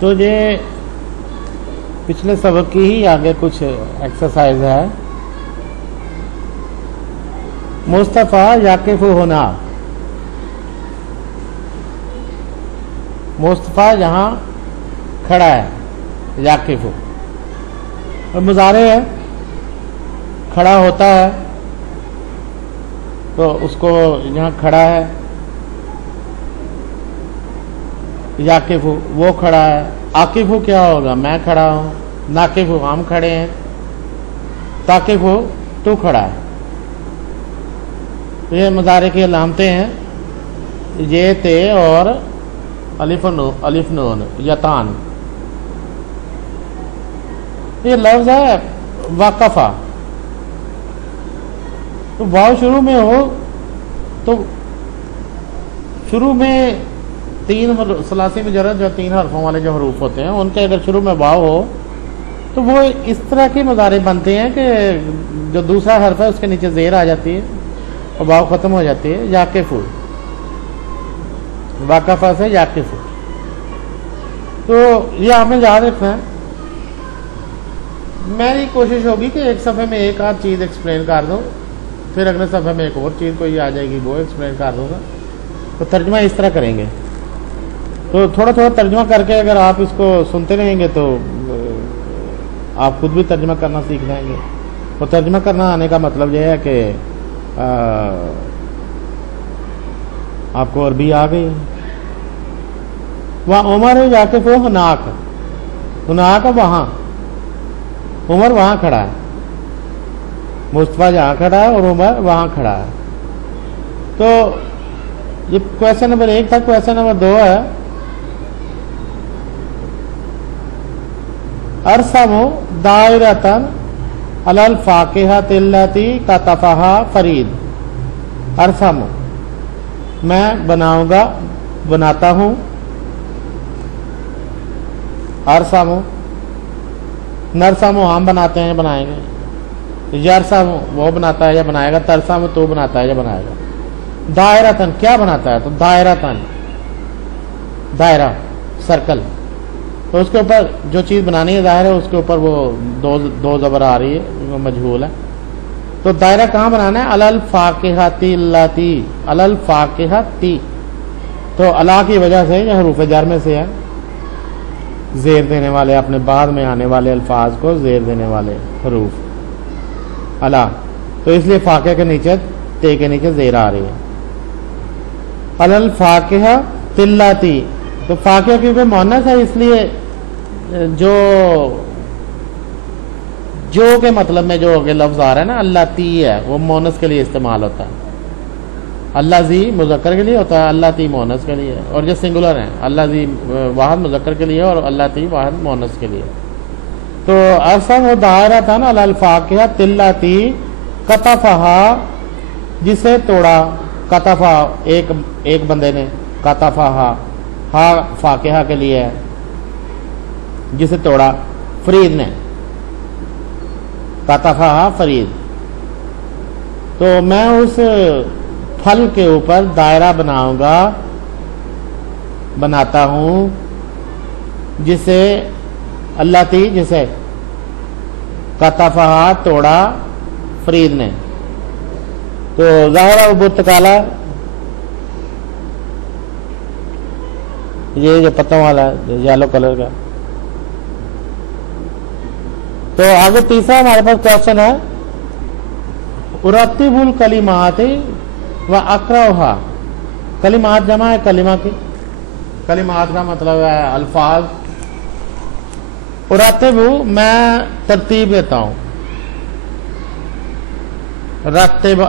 تو یہ پچھلے سبق کی ہی آگے کچھ ایکسرسائز ہے. مصطفیٰ یاقف ہونا. مصطفیٰ یہاں کھڑا ہے, یاقف ہو, اور مضارع ہے, کھڑا ہوتا ہے, تو اس کو یہاں کھڑا ہے, یاقف ہو وہ کھڑا ہے. عاقف ہو کیا ہوگا؟ میں کھڑا ہوں. ناقف ہو ہم کھڑے ہیں. تاقف ہو تو کھڑا ہے. یہ مضارع کی علامتیں ہیں, یہ تے اور الف نون یتان. یہ لفظ ہے وقفہ. تو واو شروع میں ہو تو شروع میں تین ثلاثی مجرد جو 3 حرفوں والے جو حروف ہوتے ہیں ان کے اگر شروع میں واو ہو تو وہ اس طرح کے مضارع بنتے ہیں کہ جو دوسرا حرف ہے اس کے نیچے زیر آ جاتی ہے اور واو ختم ہو جاتی ہے. یاقف ہو, واقفہ سے یاقف ہو. تو یہ آپ نے یاد رکھنا ہے. میری کوشش ہوگی کہ ایک صفحے میں ایک آدھ چیز ایکسپلین کر دوں, پھر اگلے صفحے میں ایک اور چیز کوئی آ جائے گی وہ ایکسپلین کر دوں گا. تو ترجمہ اس طرح کریں گے. تو تھوڑا تھوڑا ترجمہ کر کے اگر آپ اس کو سنتے رہیں گے تو آپ خود بھی ترجمہ کرنا سیکھ جائیں گے. اور ترجمہ کرنا آنے کا مطلب یہ ہے کہ آپ کو عربی آ گئی. وہاں عمر یاقف ہو ہناک. ہناک وہاں, عمر وہاں کھڑا ہے. مصطفیٰ جہاں کھڑا ہے اور عمر وہاں کھڑا ہے. تو یہ کویشچن نمبر 1 تھا. کویشچن نمبر 2 ہے ارسم دائرۃ علی الفاکہۃ التی کتفھا فرید. ارسم میں بناؤں گا, بناتا ہوں. ارسم نرسم ہم بناتے ہیں, بنائیں گے. یرسم وہ بناتا ہے یا بنائے گا. ترسم تو بناتا ہے یا بنائے گا. دائرۃن کیا بناتا ہے؟ تو دائرۃن دائرہ, سرکل. تو اس کے اوپر جو چیز بنانی ہے ظاہر ہے اس کے اوپر وہ دو زبر آ رہی ہے, وہ مجہول ہے. تو دائرہ کہاں بنانا ہے؟ علی الفاکہۃ اللاتی. علی الفاکہۃ. تو علی کی وجہ سے یہ حروف جر میں سے ہے, زیر دینے والے, اپنے بعد میں آنے والے الفاظ کو زیر دینے والے حروف علی. تو اس لیے فاقہ کے نیچے تے کے نیچے زیر آ رہی ہے. علی الفاکہۃ اللاتی. تو فاقہ کیونکہ مؤنث ہے اس لیے جو کے مطلب میں جو لفظ آ رہا ہے نا اللہ تی ہے, وہ مؤنث کے لیے استعمال ہوتا ہے. اللہ زی مذکر کے لیے ہوتا ہے, اللہ تی مؤنث کے لیے. اور جو سنگولر ہیں, اللہ زی واحد مذکر کے لیے اور اللہ تی واحد مؤنث کے لیے. تو ارسم و دائرۃ علی الفاکہۃ اللاتی کتفھا, جسے توڑا. کتفا ایک بندے نے, کتفھا ہا فاکہہ کے لیے ہے, جسے توڑا. فرید نے, کتفھا فرید. تو میں اس پھل کے اوپر دائرہ بناؤں گا, بناتا ہوں, جسے اللہ تی, جسے کتفھا توڑا فرید نے. تو ظاہر ہے بت کالا, یہ جو پتوں والا ہے یلو کلر کا. تو آگے تیسرا ہمارے پاس کوشچن ہے ارتب الکلمات و اقرأھا. کلمات جمع ہے کلمہ کی. کلمات کا مطلب ہے الفاظ. ارتب میں ترتیب دیتا ہوں. راتب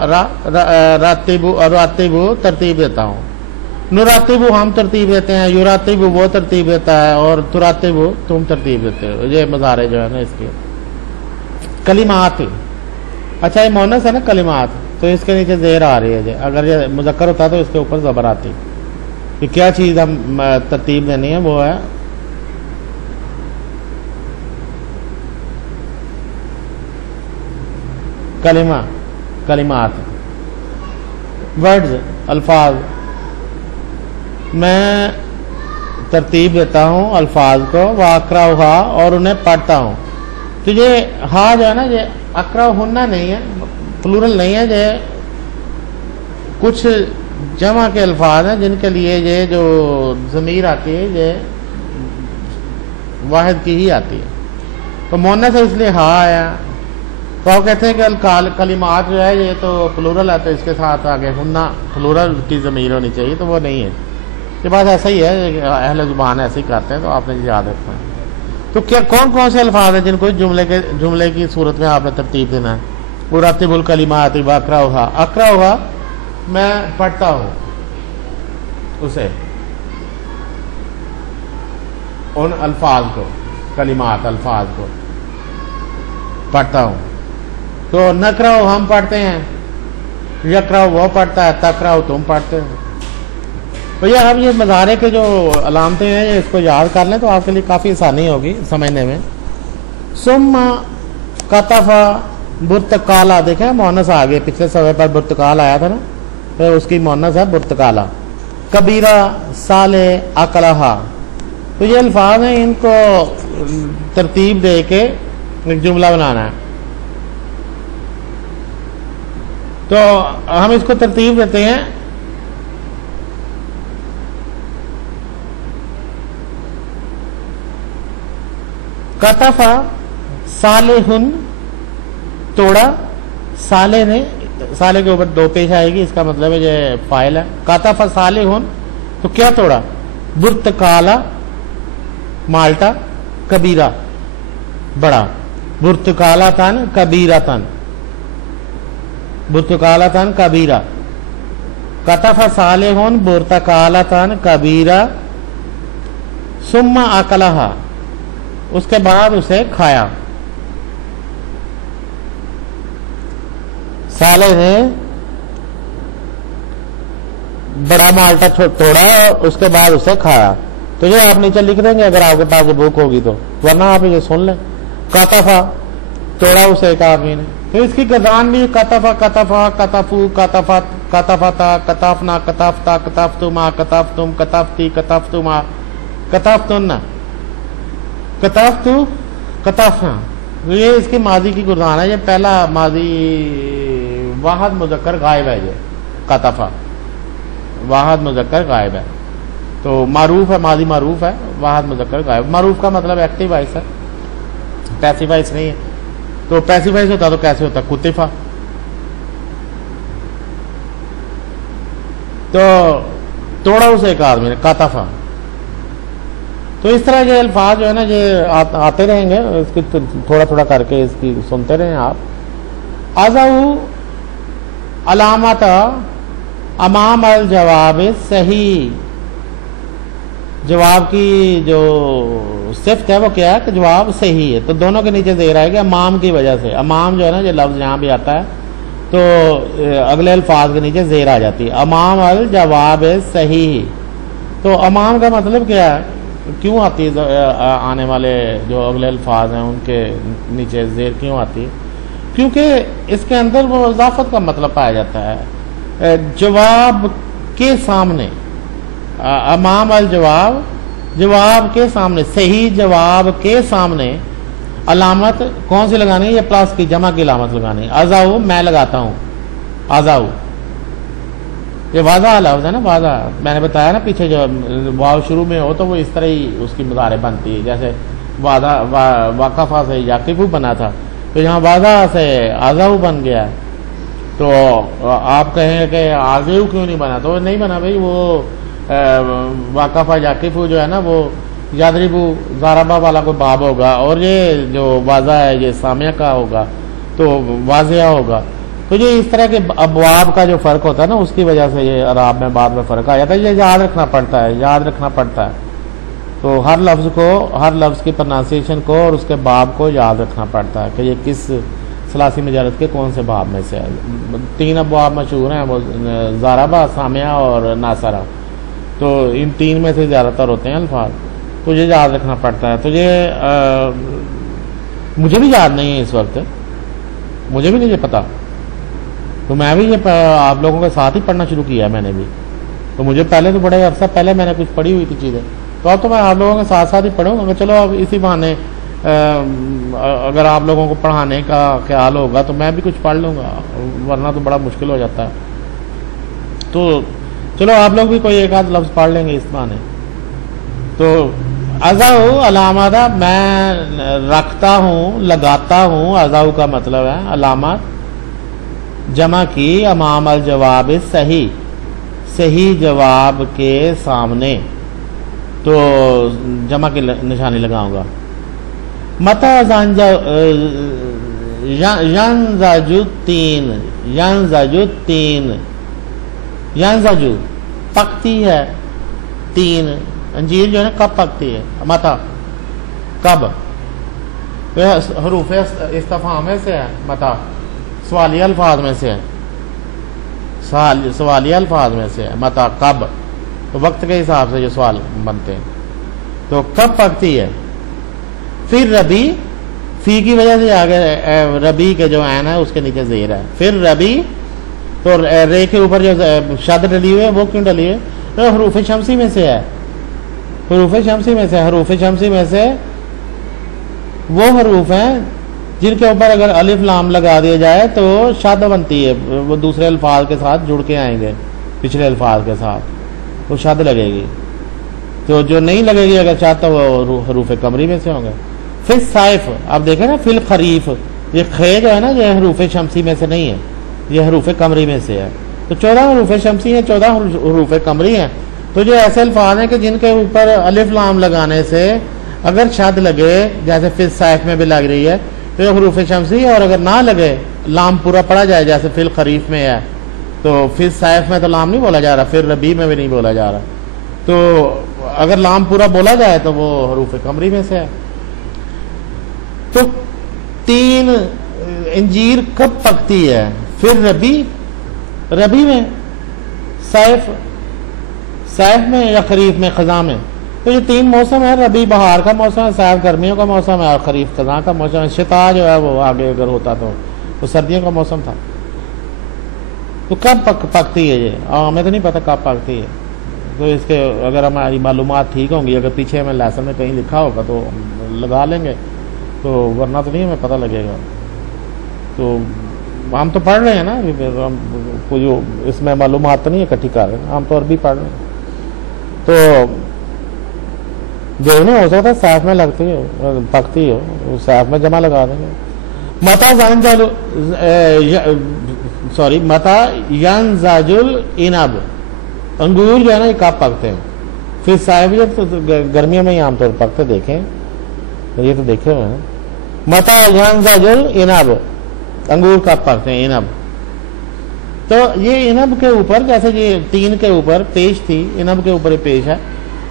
ترتیب دیتا ہوں. نراتب ہم ترتیب دیتے ہیں. یراتب وہ ترتیب دیتا ہے. اور تراتب تم ترتیب دیتے ہو. یہ مضارع جو ہے نا اس کے کلمات. اچھا یہ مؤنث ہے نا کلمات, تو اس کے نیچے زیر آ رہی ہے. اگر یہ مذکر ہوتا تو اس کے اوپر زبر آتی. کہ کیا چیز ہم ترتیب دینی ہے وہ ہے کلمہ, کلمات, ورڈز, الفاظ. میں ترتیب دیتا ہوں الفاظ کو، واقرأھا اور انہیں پڑھتا ہوں. تو یہ ہا جو ہے نا یہ اقرأھن نہیں ہے، پلورل نہیں ہے، یہ کچھ جمع کے الفاظ ہیں جن کے لیے یہ جو ضمیر آتی ہے یہ واحد کی ہی آتی ہے. تو مؤنث ہے اس لیے ہا آیا. تو آپ کہتے ہیں کہ کلمات جو ہے یہ تو پلورل ہے تو اس کے ساتھ آگے ہننا پلورل کی ضمیر ہونی چاہیے، تو وہ نہیں ہے. یہ بات ایسا ہی ہے، اہل زبان ایسے ہی کرتے ہیں، تو آپ نے یاد رکھنا ہے. تو کیا کون کون سے الفاظ ہیں جن کو جملے کی صورت میں آپ نے ترتیب دینا ہے؟ ارتب الکلمات واقرأھا، اقرأھا میں پڑھتا ہوں اسے، ان الفاظ کو، کلمات الفاظ کو پڑھتا ہوں. تو نقرأ ہم پڑھتے ہیں، یقرأ وہ پڑھتا ہے، تقرأ تم پڑھتے ہو. تو یہ اب یہ مضارع کے جو علامتیں ہیں اس کو یاد کر لیں تو آپ کے لیے کافی آسانی ہوگی سمجھنے میں. ثم کتف برتقالا، دیکھیں مؤنث آگے پچھلے صفحے پر برتقال آیا تھا نا، تو اس کی مؤنث ہے برتقالا. کبیرہ صالح اقلہا، تو یہ الفاظ ہیں، ان کو ترتیب دے کے ایک جملہ بنانا ہے. تو ہم اس کو ترتیب دیتے ہیں. کتف صالح، توڑا، صالح نے، صالح کے اوپر دو پیش آئے گی، اس کا مطلب ہے یہ فاعل ہے. کتف صالح، تو کیا توڑا؟ برتقالا مالٹا، کبیرہ بڑا، برتقالتن کبیرتن، برتقالتن کبیرہ. کتف صالح برتقالتن کبیرہ ثم اکلہا، اس کے بعد اسے کھایا. صالح نے بڑا مالٹا توڑا اور اس کے بعد اسے کھایا. تو یہ آپ نیچے لکھ دیں گے اگر آپ کے پاس یہ بک ہوگی تو، ورنہ آپ یہ سن لیں. کتفا توڑا اسے ایک آدمی نے. تو اس کی گردان بھی کتفا، کتفا، کتفو، کتفت، کتفتا، کتفنا، کتفتا، کتفتما، کتفتم، کتفتی، کتفتما، کتفتن، کتفتو، کتفنا. یہ اس کی ماضی کی گردان ہے. یہ پہلا ماضی واحد مذکر غائب ہے. یہ کتفا واحد مذکر غائب ہے، تو معروف ہے، ماضی معروف ہے، واحد مذکر غائب. معروف کا مطلب ایکٹیو وائس ہے، پیسیو وائس نہیں ہے. تو پیسیو وائس ہوتا تو کیسے ہوتا؟ کتفا. تو توڑا اسے ایک آدمی نے، کتفا. تو اس طرح کے الفاظ جو ہے نا یہ آتے رہیں گے، اس کی تھوڑا تھوڑا کر کے اس کی سنتے رہیں آپ. ازو علامت امام الجواب صحیح، جواب کی جو صفت ہے وہ کیا ہے کہ جواب صحیح ہے. تو دونوں کے نیچے زیر آئے گا امام کی وجہ سے. امام جو ہے نا یہ لفظ یہاں بھی آتا ہے تو اگلے الفاظ کے نیچے زیر آ جاتی ہے. امام الجواب صحیح. تو امام کا مطلب کیا ہے؟ کیوں آتی ہے آنے والے جو اگلے الفاظ ہیں ان کے نیچے زیر کیوں آتی ہے؟ کیونکہ اس کے اندر وہ اضافت کا مطلب پایا جاتا ہے. جواب کے سامنے، امام الجواب، جواب کے سامنے، صحیح جواب کے سامنے علامت کون سی لگانی ہے؟ یہ پلس کی جمع کی علامت لگانی ہے. ازاؤ میں لگاتا ہوں، ازاؤ یہ واضح لفظ ہے نا، واضح. میں نے بتایا نا پیچھے جو واو شروع میں ہو تو وہ اس طرح ہی اس کی مضارع بنتی ہے. جیسے واقفہ سے یاقفو بنا تھا تو یہاں واضح سے ازاؤ بن گیا. تو آپ کہیں کہ آزیو کیوں نہیں بنا؟ تو نہیں بنا بھائی، وہ واقفہ یاقفو جو ہے نا وہ یادربو ضاربہ والا کوئی باب ہوگا، اور یہ جو واضح ہے یہ سامعہ کا ہوگا تو واضح ہوگا. تو یہ اس طرح کے ابواب کا جو فرق ہوتا ہے نا اس کی وجہ سے یہ عراب میں بعد میں فرق آ جاتا ہے. یہ یاد رکھنا پڑتا ہے، یاد رکھنا پڑتا ہے. تو ہر لفظ کو، ہر لفظ کی پروننسیشن کو اور اس کے باب کو یاد رکھنا پڑتا ہے کہ یہ کس ثلاثی مجرد کے کون سے باب میں سے ہے. 3 ابواب مشہور ہیں، وہ ضاربہ، سامعہ اور ناصرہ. تو ان 3 میں سے زیادہ تر ہوتے ہیں الفاظ. تو یہ یاد رکھنا پڑتا ہے. تو یہ مجھے بھی یاد نہیں ہے اس وقت، مجھے بھی نہیں یہ پتا. تو میں بھی یہ آپ لوگوں کے ساتھ ہی پڑھنا شروع کیا ہے میں نے بھی. تو مجھے پہلے تو بڑے عرصہ پہلے میں نے کچھ پڑھی ہوئی تھی چیزیں، تو اب تو میں آپ لوگوں کے ساتھ ساتھ ہی پڑھوں گا. چلو اب اسی بہانے اگر آپ لوگوں کو پڑھانے کا خیال ہوگا تو میں بھی کچھ پڑھ لوں گا, ورنہ تو بڑا مشکل ہو جاتا ہے. تو چلو آپ لوگ بھی کوئی ایک آدھ لفظ پڑھ لیں گے اس بہانے. تو ازاؤ علامات, میں رکھتا ہوں, لگاتا ہوں. ازاؤ کا مطلب ہے علامات جمع کی امام الجواب صحیح, صحیح جواب کے سامنے, تو جمع کی نشانی لگاؤں گا. متا ینزجو تین, ینزجو تین, ینزجو پکتی ہے تین, انجیر جو ہے نا کب پکتی ہے, متا کب, حروف استفہام میں سے ہے, متا سوالیہ الفاظ میں سے ہے, سوالیہ الفاظ میں سے ہے, متا کب, تو وقت کے حساب سے جو سوال بنتے ہیں. تو کب پکتی ہے. پھر ربی, فی کی وجہ سے آگے ربی کے جو عین ہے اس کے نیچے زیر ہے. پھر ربی, تو رے کے اوپر جو شد ڈلی ہوئی ہے وہ کیوں ڈلی ہے, تو حروف شمسی میں سے ہے, حروف شمسی میں سے. حروف شمسی میں سے وہ حروف ہیں جن کے اوپر اگر الف لام لگا دیا جائے تو شد بنتی ہے, وہ دوسرے الفاظ کے ساتھ جڑ کے آئیں گے, پچھلے الفاظ کے ساتھ وہ شد لگے گی. تو جو نہیں لگے گی اگر شد تو وہ حروف قمری میں سے ہوں گے. پھر صائف, آپ دیکھیں نا فی الخریف, یہ خے جو ہے نا یہ حروف شمسی میں سے نہیں ہے, یہ حروف قمری میں سے ہے. تو 14 حروف شمسی ہیں, 14 حروف قمری ہیں. تو جو ایسے الفاظ ہیں کہ جن کے اوپر الف لام لگانے سے اگر شد لگے, جیسے فی الصائف میں بھی لگ رہی ہے تو یہ حروف شمسی ہے, اور اگر نہ لگے لام پورا پڑا جائے جیسے فی الخریف میں ہے, تو فی الصائف میں تو لام نہیں بولا جا رہا, پھر ربی میں بھی نہیں بولا جا رہا, تو اگر لام پورا بولا جائے تو وہ حروف قمری میں سے ہے. تو تین انجیر کب پکتی ہے, پھر ربی, ربی میں, صیف, صیف میں یا خریف میں, خزاں میں. تو یہ تین موسم ہے, ربی بہار کا موسم ہے, صیف گرمیوں کا موسم ہے, اور خریف خزاں کا موسم ہے. شتا جو ہے وہ آگے اگر ہوتا تو وہ سردیوں کا موسم تھا. تو کب پکتی ہے یہ, ہمیں تو نہیں پتہ کب پکتی ہے. تو اس کے اگر ہماری معلومات ٹھیک ہوں گی, اگر پیچھے ہمیں لیسن میں کہیں لکھا ہوگا تو لگا لیں گے, تو ورنہ تو نہیں ہمیں پتہ لگے گا. تو ہم تو پڑھ رہے ہیں نا, ہم کوئی اس میں معلومات تو نہیں اکٹھی کر رہے ہیں, ہم تو عربی پڑھ رہے ہیں. تو جو نہیں ہو سکتا صاف میں لگتی ہے پکتی ہو, صاف میں جمع لگا دیں گے. متا زنجل, سوری, متا ینزجل انب, انگور جو ہے نا یہ کب پکتے ہیں. پھر صاحب جب تو گرمیوں میں ہی عام طور پر پکتے دیکھیں, یہ تو دیکھے ہوئے ہیں. متا ینزجل انب, انگور کب پکتے ہیں, انب. تو یہ انب کے اوپر, جیسے یہ تین کے اوپر پیش تھی, انب کے اوپر یہ پیش ہے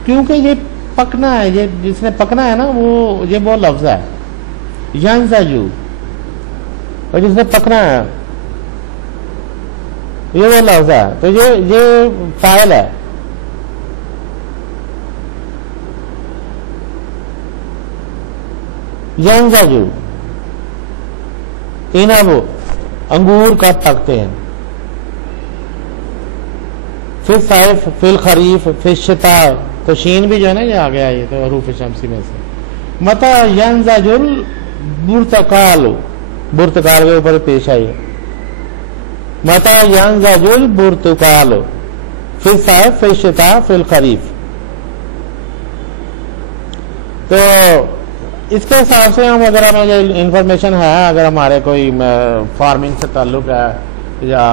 کیونکہ یہ پکنا ہے, یہ جس نے پکنا ہے نا وہ لفظ ہے ینزجو, اور جس نے پکنا ہے یہ وہ لفظ ہے. تو یہ فاعل ہے. ینزجو انب, انگور کب پکتے ہیں. پھر صیف, پھر خریف, پھر شتا, تو شین بھی جو ہے نا یہ آ گیا, یہ تو حروف شمسی میں سے. متا ینزجل برتقال, برتقال کے اوپر پیش آئی ہے. متا ینزجل برتقال, پھر صیف, پھر شتا, پھر خریف. تو اس کے حساب سے ہم, اگر ہمیں یہ انفارمیشن ہے, اگر ہمارے کوئی فارمنگ سے تعلق ہے یا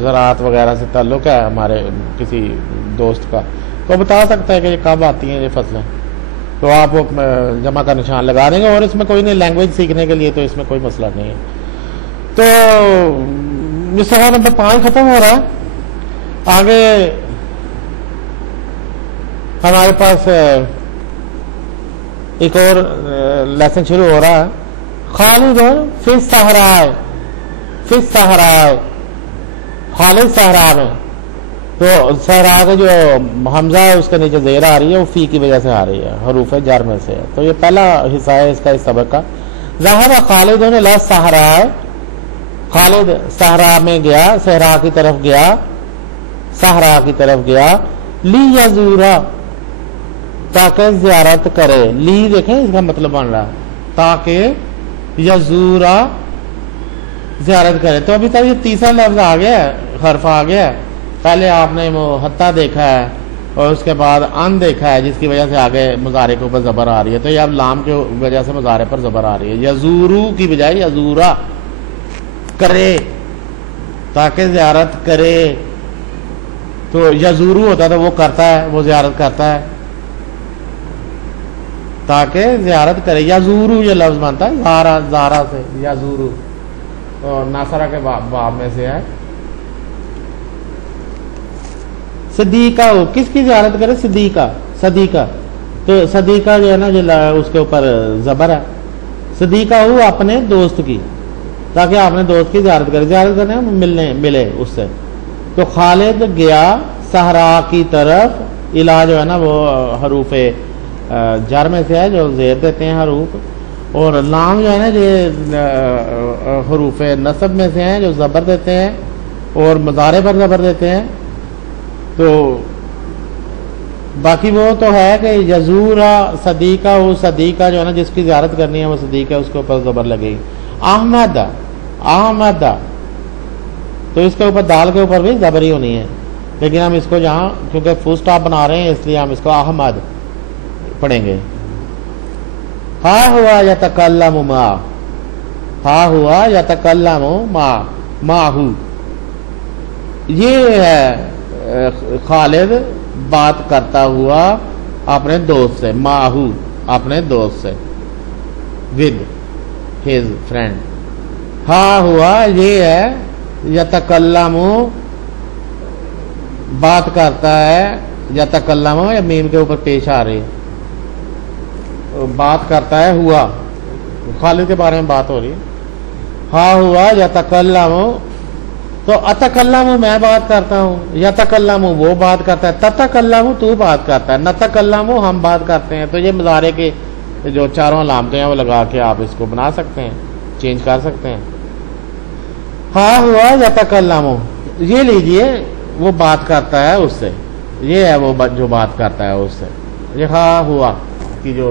زراعت وغیرہ سے تعلق ہے ہمارے کسی دوست کا, تو بتا سکتا ہے کہ یہ کب آتی ہیں یہ فصلیں, تو آپ جمع کا نشان لگا دیں گے. اور اس میں کوئی نہیں, لینگویج سیکھنے کے لیے تو اس میں کوئی مسئلہ نہیں ہے. تو یہ صفحہ نمبر 5 ختم ہو رہا ہے. آگے ہمارے پاس ایک اور لیسن شروع ہو رہا ہے. خالد فی الصحراء, فی الصحراء, خالد صحرا میں. تو صحرا کا جو حمزہ ہے اس کے نیچے زیر آ رہی ہے, وہ فی کی وجہ سے آ رہی ہے, حروف جر میں سے. تو یہ پہلا حصہ ہے اس کا, اس سبق کا. ظاہر خالد نے لا صحرا, خالد صحرا میں گیا, صحرا کی طرف گیا, صحرا کی طرف گیا. لی یزورا, تاکہ زیارت کرے. لی دیکھیں اس کا مطلب بن رہا ہے تاکہ یزورا زیارت کرے. تو ابھی تک یہ تیسرا لفظ آ گیا ہے, حرف آ گیا ہے. پہلے آپ نے وہ حتی دیکھا ہے اور اس کے بعد ان دیکھا ہے جس کی وجہ سے آگے مضارع کے اوپر زبر آ رہی ہے. تو یہ اب لام کی وجہ سے مضارع پر زبر آ رہی ہے. یزورو کی بجائے یزورا کرے, تاکہ زیارت کرے. تو یزورو ہوتا تو وہ کرتا ہے, وہ زیارت کرتا ہے, تاکہ زیارت کرے. یزورو یہ لفظ بنتا ہے زارا, زارا سے یزورو, اور ناصرہ کے باب میں سے ہے. صدیقہ ہو, کس کی زیارت کرے؟ صدیقہ, صدیقہ. تو صدیقہ جو ہے نا جو اس کے اوپر زبر ہے. صدیقہ ہو اپنے دوست کی, تاکہ اپنے دوست کی زیارت کرے. زیارت کرنے ملے اس سے. تو خالد گیا صحرا کی طرف. الہ جو ہے نا وہ حروف جر میں سے ہے جو زیر دیتے ہیں حروف, اور لام جو ہے نا یہ حروف نصب میں سے ہیں جو زبر دیتے ہیں اور مضارع پر زبر دیتے ہیں. تو باقی وہ تو ہے کہ یزورا صدیقہ ہو, صدیقہ جو ہے نا جس کی زیارت کرنی ہے وہ صدیقہ, اس کے اوپر زبر لگے گی. احمد, احمد, تو اس کے اوپر دال کے اوپر بھی زبر ہی ہونی ہے, لیکن ہم اس کو جہاں کیونکہ فل سٹاپ بنا رہے ہیں اس لیے ہم اس کو احمد پڑھیں گے. ہا ہوا یتکلم ما, ہا ہوا یتکلم ما, ماہو. یہ ہے خالد بات کرتا ہوا اپنے دوست سے, ماہو اپنے دوست سے, ود ہز فرینڈ. ہا ہوا یہ ہے یتکلم بات کرتا ہے, یتکلم یا میم کے اوپر پیش آ رہی ہے, بات کرتا ہے ہوا, خالد کے بارے میں بات ہو رہی ہے. ہا ہوا یتکلم, تو اتکلم میں بات کرتا ہوں, یتکلم وہ بات کرتا ہے, تتکلم تو بات کرتا ہے, نتکلم ہم بات کرتے ہیں. تو یہ مضارع کے جو چاروں علامتیں ہیں وہ لگا کے آپ اس کو بنا سکتے ہیں, چینج کر سکتے ہیں. ہاں ہوا یتکلم, یہ لیجئے وہ بات کرتا ہے اس سے, یہ ہے وہ جو بات کرتا ہے اس سے. یہ ہاں ہوا کی جو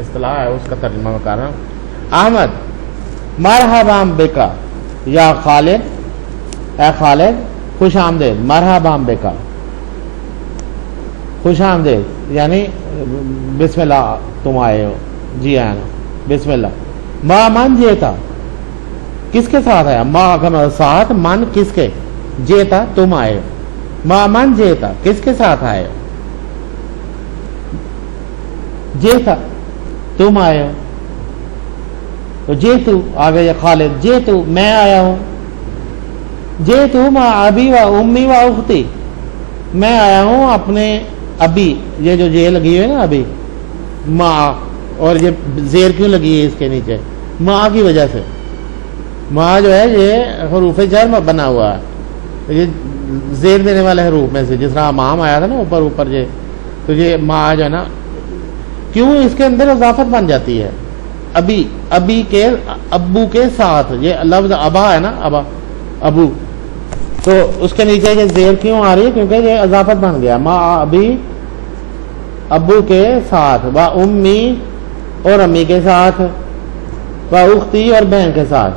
اصطلاح ہے اس کا ترجمہ میں کر رہا ہوں. احمد مرحبا بکا یا خالد, اے خالد خوش آمدید. مرحبا بکا خوش آمدید یعنی بسم اللہ تم آئے ہو, جی آنا بسم اللہ. ما من جیتا کس کے ساتھ آیا, ما کا ساتھ, من کس کے, جیتا تم آئے ہو. ما من جیتا کس کے ساتھ آئے ہو, جیتا تم آئے ہو. تو جیتو آگے یا خالد, جیتو میں آیا ہوں. جیتو ما ابی و امی و اختی, میں آیا ہوں اپنے ابی, یہ جو جے لگی ہوئی ہے نا ابھی, ماں, اور یہ زیر کیوں لگی ہے اس کے نیچے, ماں کی وجہ سے. ماں جو ہے یہ حروف جر میں بنا ہوا ہے, یہ زیر دینے والے حروف میں سے, جس طرح امام آیا تھا نا اوپر اوپر یہ, تو یہ ماں جو ہے نا کیوں اس کے اندر اضافت بن جاتی ہے. ابھی, ابھی کے ابو کے ساتھ, یہ لفظ ابا ہے نا, ابا ابو, تو اس کے نیچے یہ زیر کیوں آ رہی ہے, کیونکہ یہ اضافت بن گیا. ماں ابھی ابو کے ساتھ, و امی اور امی کے ساتھ, و اختی اور بہن کے ساتھ.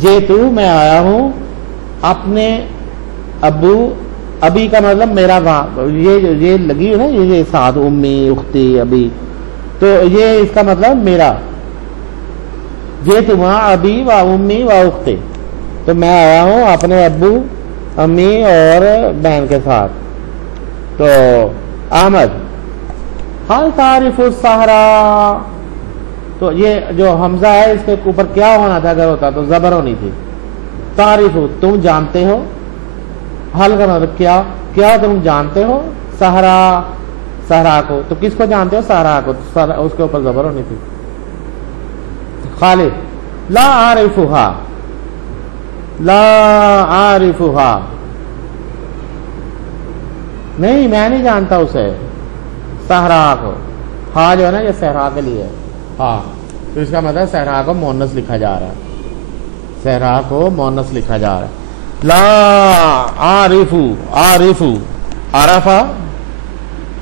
جیتو میں آیا ہوں اپنے ابو, ابھی کا مطلب میرا باپ, یہ لگی ہے نا یہ ساتھ, امی اختی ابھی, تو یہ اس کا مطلب میرا. جیتو ماں ابھی و امی و اختی, تو میں آیا ہوں اپنے ابو امی اور بہن کے ساتھ. تو احمد حل تعریف الصحرا, تو یہ جو حمزہ ہے اس کے اوپر کیا ہونا تھا, اگر ہوتا تو زبر ہونی تھی. تعریف تم جانتے ہو, حل کا مطلب کیا, کیا تم جانتے ہو صحرا, صحرا کو, تو کس کو جانتے ہو, صحرا کو, تو اس کے اوپر زبر ہونی تھی. خالد لا عارفها, لا عارفها, نہیں میں نہیں جانتا اسے, صحرا کو. ہاں جو ہے نا یہ صحرا کے لیے, ہاں, تو اس کا مطلب صحرا کو مؤنث لکھا جا رہا ہے, صحرا کو مؤنث لکھا جا رہا ہے. لا عارفو, عارفو عرفا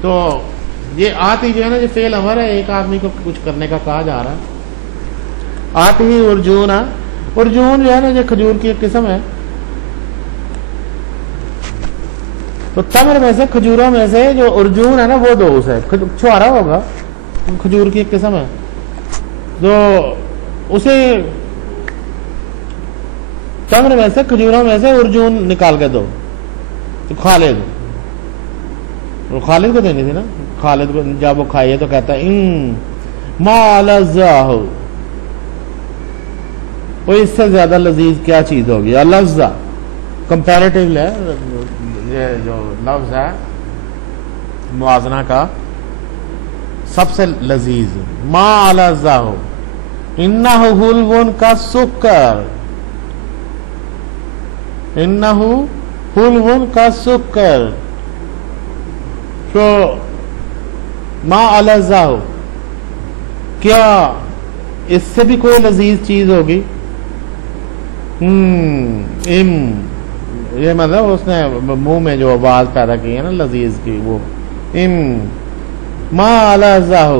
تو یہ آتی جو ہے نا، یہ فعل امر ہے، ایک آدمی کو کچھ کرنے کا کہا جا رہا ہے. آتی ہی ارجون. ارجون جو ہے نا، یہ کھجور کی ایک قسم ہے. تو تمر میں سے، کھجوروں میں سے جو ارجون ہے نا وہ دوست ہے. چھوارا ہوگا، کھجور کی ایک قسم ہے. تو اسے تمر میں سے، کھجوروں میں سے ارجون نکال کے دو. تو خالد کو دینی تھی نا. خالد کو جب وہ کھائیے تو کہتا ہے ما لذہ، وہ اس سے زیادہ لذیذ کیا چیز ہوگی. لذہ کمپیریٹیو ہے، یہ جو لفظ ہے موازنہ کا، سب سے لذیذ. ما لذہ انہ حلو کا سکر، انہ حلو کا سکر. تو ما لذہ، کیا اس سے بھی کوئی لذیذ چیز ہوگی. یہ مطلب اس نے منہ میں جو آواز پیدا کی ہے نا لذیذ کی، وہ ما لذہ،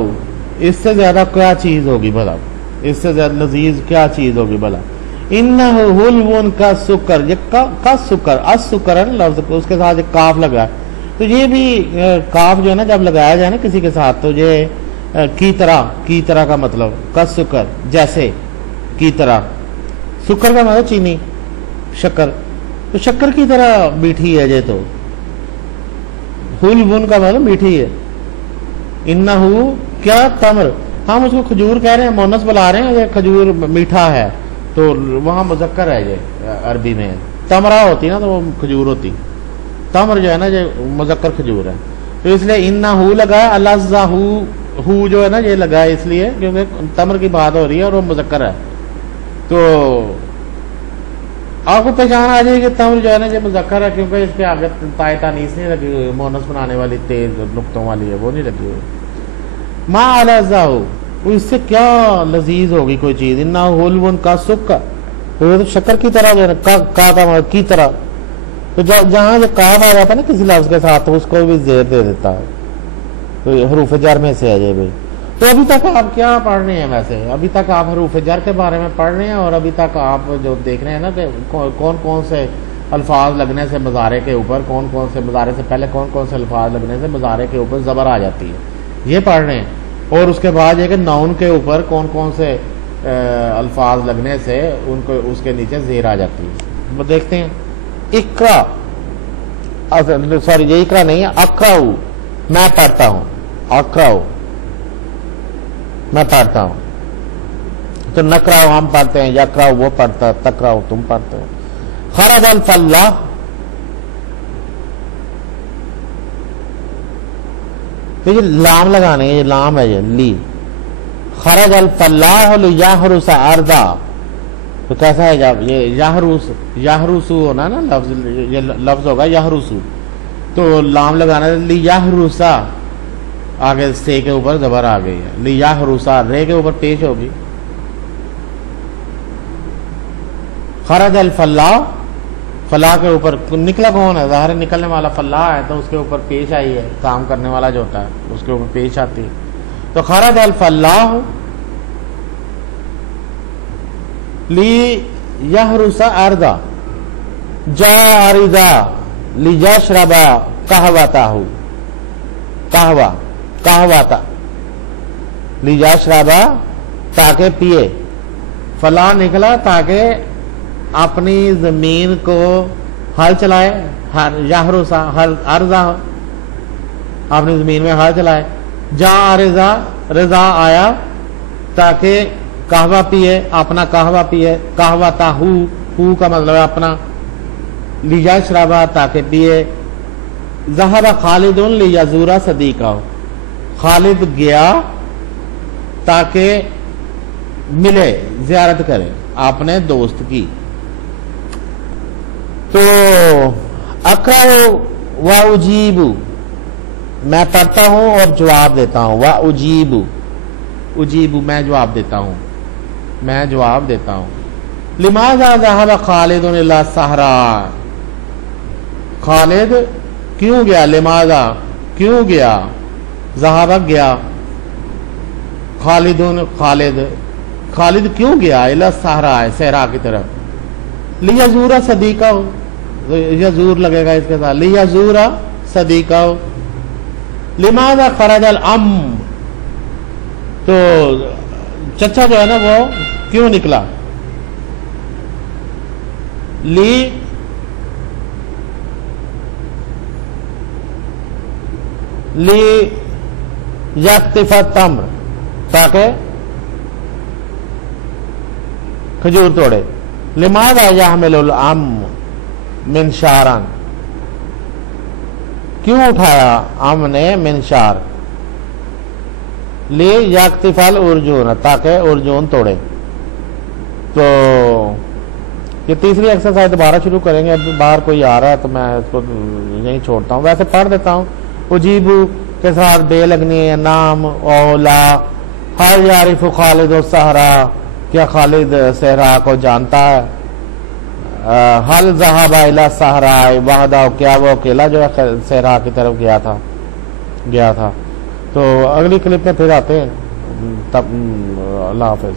اس سے زیادہ کیا چیز ہوگی بھلا، اس سے زیادہ لذیذ کیا چیز ہوگی بھلا. انہ حلو کا سکر، یہ کا سکر، السکرن لفظ اس کے ساتھ ایک کاف لگا ہے. تو یہ بھی کاف جو ہے نا جب لگایا جائے نا کسی کے ساتھ، تو یہ کی طرح کا مطلب، کا سکر جیسے، کی طرح. سکر کا مطلب چینی، شکر. تو شکر کی طرح میٹھی ہے یہ. تو حلو کا مطلب میٹھی ہے. انہ کیا تمر، ہم اس کو کھجور کہہ رہے ہیں، مونس بلا رہے ہیں، یہ کھجور میٹھا ہے. تو وہاں مذکر ہے، یہ عربی میں تمرہ ہوتی نا تو وہ کھجور ہوتی. تمر جو ہے نا یہ مذکر کھجور ہے. تو اس لیے انہ لگا ہے. لذہ ہو جو ہے نا یہ لگا ہے اس لیے کیونکہ تمر کی بات ہو رہی ہے اور وہ مذکر ہے. تو آپ کو پہچان آ جائے کہ تمر جو ہے نا یہ مذکر ہے کیونکہ اس کے آگے تائے تانیث نہیں لگی ہوئی، مونس بنانے والی تیز نقطوں والی ہے وہ نہیں لگی ہوئی. ما لذہ، اس سے کیا لذیذ ہوگی کوئی چیز. انہ حلو کا سکر، شکر کی طرح جو ہے نا، کی طرح. تو جہاں جو کاف آ جاتا ہے نا کسی لفظ کے ساتھ تو اس کو بھی زیر دے دیتا ہے. تو حروف جر میں سے ہے یہ بھی. تو ابھی تک آپ کیا پڑھ رہے ہیں؟ ویسے ابھی تک آپ حروف جر کے بارے میں پڑھ رہے ہیں، اور ابھی تک آپ جو دیکھ رہے ہیں نا کہ کون کون سے الفاظ لگنے سے مضارع کے اوپر، کون کون سے مضارع سے پہلے کون کون سے الفاظ لگنے سے مضارع کے اوپر زبر آ جاتی ہے، یہ پڑھ رہے ہیں. اور اس کے بعد یہ کہ نون کے اوپر کون کون سے الفاظ لگنے سے ان کو اس کے نیچے زیر آ جاتی ہے. وہ دیکھتے ہیں. اقرا، سوری یہ اقرا نہیں ہے، اقراؤ، میں پڑھتا ہوں. اقراؤ میں پڑھتا ہوں. تو نقراؤ ہم پڑھتے ہیں، یقراؤ وہ پڑھتا ہے، تقراؤ تم پڑھتے ہو. خرج الفلاح، یہ لام لگانے، یہ لام ہے، یہ لی. خرج الفلاح لیحرس ارضا، تو کیسا ہے جب یہ یحرسو ہونا نا لفظ، یہ لفظ ہوگا یحرسو. تو لام لگانا لیحرسا، آگے سے کے اوپر زبر آ گئی ہے. لیحرسا رے کے اوپر پیش ہوگی. خرج الفلاح، فلاح کے اوپر نکلا کون ہے؟ ظاہر نکلنے والا فلاح ہے، تو اس کے اوپر پیش آئی ہے، کام کرنے والا جو ہوتا ہے اس کے اوپر پیش آتی ہے. تو خرج الفلاح لیحرس ارضا، جاء ارضا لیشرب قہوتہ، قہوتہ لیشرب تاکہ پیے. فلاح نکلا تاکہ اپنی زمین کو ہل چلائے، یحرسا ارضا، اپنی زمین میں ہل چلائے. جاء رضا، رضا آیا تاکہ قہوہ پیے، اپنا قہوہ پیے. قہوتہ ہو کا مطلب ہے اپنا. لیشرب تاکہ پیے. ذهب خالد لیزور صدیقہ، خالد گیا تاکہ ملے، زیارت کرے اپنے دوست کی. تو اقرأ و اجیب، میں پڑھتا ہوں اور جواب دیتا ہوں. و اجیب، اجیب میں جواب دیتا ہوں، میں جواب دیتا ہوں. لماذا ذهب خالد الى الصحراء، خالد کیوں گیا؟ لماذا کیوں گیا؟ ذہابہ گیا، خالدون خالد کیوں گیا؟ الی الصحراء صحرا کی طرف، لیزور صدیقہ، یزور لگے گا اس کے ساتھ، لیزور صدیقہ، لماذا خرج الام، تو چچا جو ہے نا وہ کیوں نکلا؟ لی یقطف التمر، تاکہ کھجور توڑے، لماذا یحمل الام من شارن، کیوں اٹھایا ام نے منشار، لی یقطف الارجون، تاکہ ارجون توڑے۔ تو یہ تیسری ایکسرسائز دوبارہ شروع کریں گے، اب باہر کوئی آ رہا ہے تو میں اس کو یہیں چھوڑتا ہوں، ویسے پڑھ دیتا ہوں۔ اجیبو کے ساتھ بے لگنی ہے، نام اولا، ہر یعرف خالد الصحرا، کیا خالد صحرا کو جانتا ہے؟ حل ذهب الى الصحراء وحدہ، کیا وہ اکیلا جو ہے صحرا کی طرف گیا تھا۔ تو اگلی کلپ میں پھر آتے ہیں، تب اللہ حافظ۔